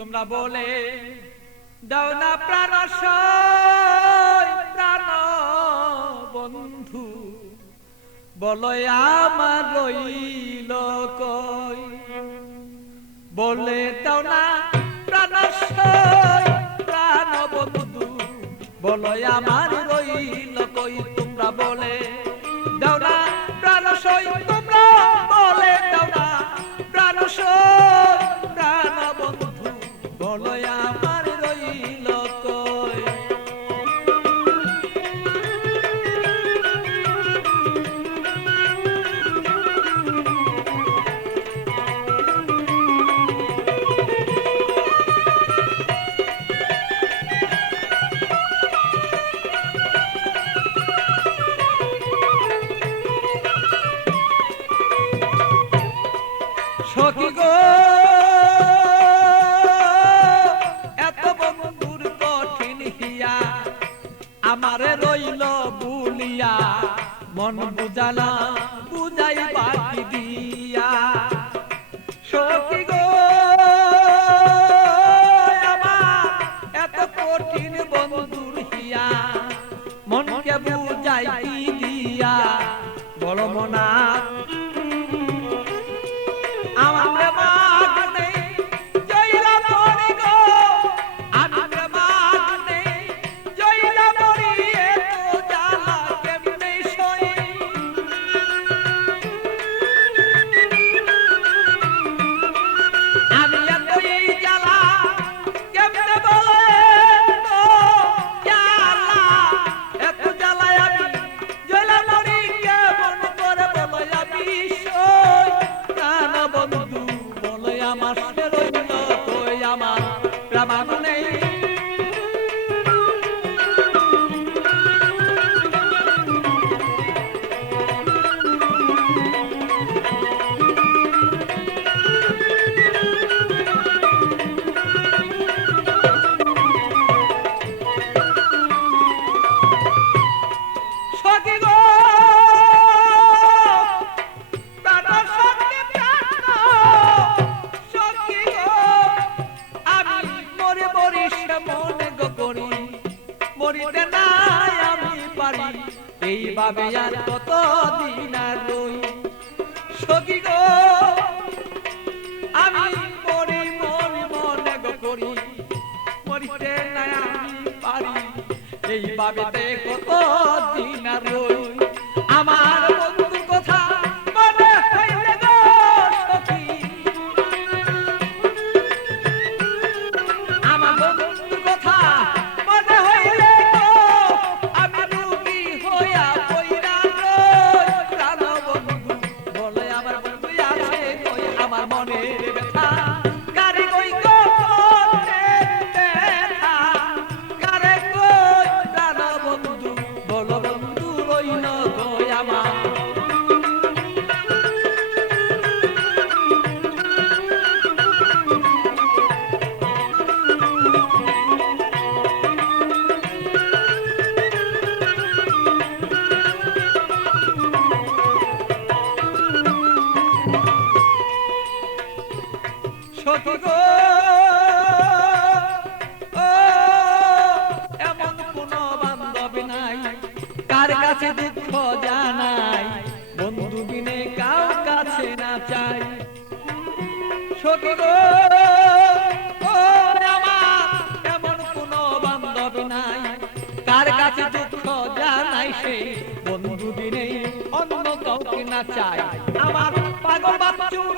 তোমরা বলে দাও না প্রাণ প্রাণ বন্ধু, বলো আমার রইল কই। বলে দাও না প্রাণ প্রাণ বন্ধু, বলো আমার রইল কই। তোমরা বলে দাও না প্রাণ তোমরা বলে দাও না প্রাণ প্রাণ বন্ধু, বলো আমার রইল কই। সখী গো এত বন্ধুর কঠিন হিয়া, আমারে রইল বুলিয়া, মন বুঝালা বুঝাই বাকি দিয়া। সখী গো আমার এত কঠিন বন্ধুর হিয়া, মনকে বুঝাই দিয়া। বড় মনা মরিতে নাই আমি পারি, এইভাবে আর কতদিন আর রই। সখী গো আমি মরি মরি মনে গো করি, মরিতে নাই আমি পারি, এইভাবে কতদিন আর রই। আমার বন্ধুর কথা মনে হইলে গো সখী, আমার বন্ধুর কথা মনে হইলে আমি রোগী হইয়া পইরা রই। প্রাণ বন্ধু বলে আমার বন্ধু আছে কই, আমার মনের ব্যথা কারে কই গো ব্যথা কারে কই। প্রাণ বন্ধু বলো বন্ধু রইল কই আমার। সখী গো এমন কোন বান্ধবী নাই, কার কাছে দুঃখ জানাই, বন্ধু বিনে কাউ কাছে না চাই। সখী গো আমার এমন কোন বান্ধবী নাই, কার কাছে দুঃখ জানাই, সে বন্ধু বিনে অন্য কাউকে না চাই। আমার পাগল বাচ্চুর